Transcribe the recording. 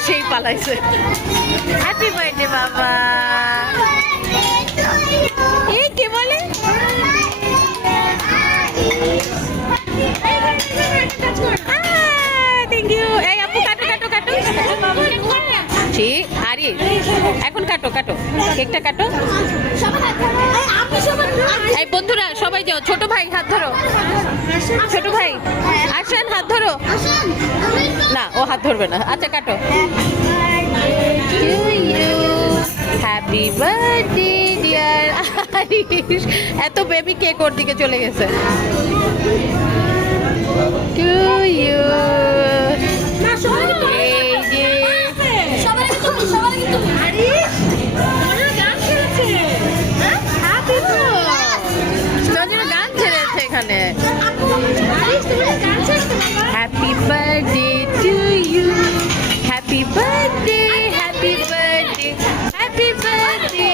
এসেই পালাইছে। Happy birthday বাবা। এই কে বলে? Thank you. এই আপু কাটো কাটো কাটো। ঠিক আরে এখন কাটো কাটো, কেকটা কাটো। এই বন্ধুরা সবাই যাও, ছোট ভাই হাত ধরো, ছোট ভাই আসেন হাত ধরো। না ও হাত ধরবে না। আচ্ছা কাটো। Happy birthday dear Arish. এত বেবি কেক ওর দিকে চলে গেছে। To you. এই যে গান ছেড়েছে এখানে। Happy birthday to you, happy birthday, happy birthday, happy birthday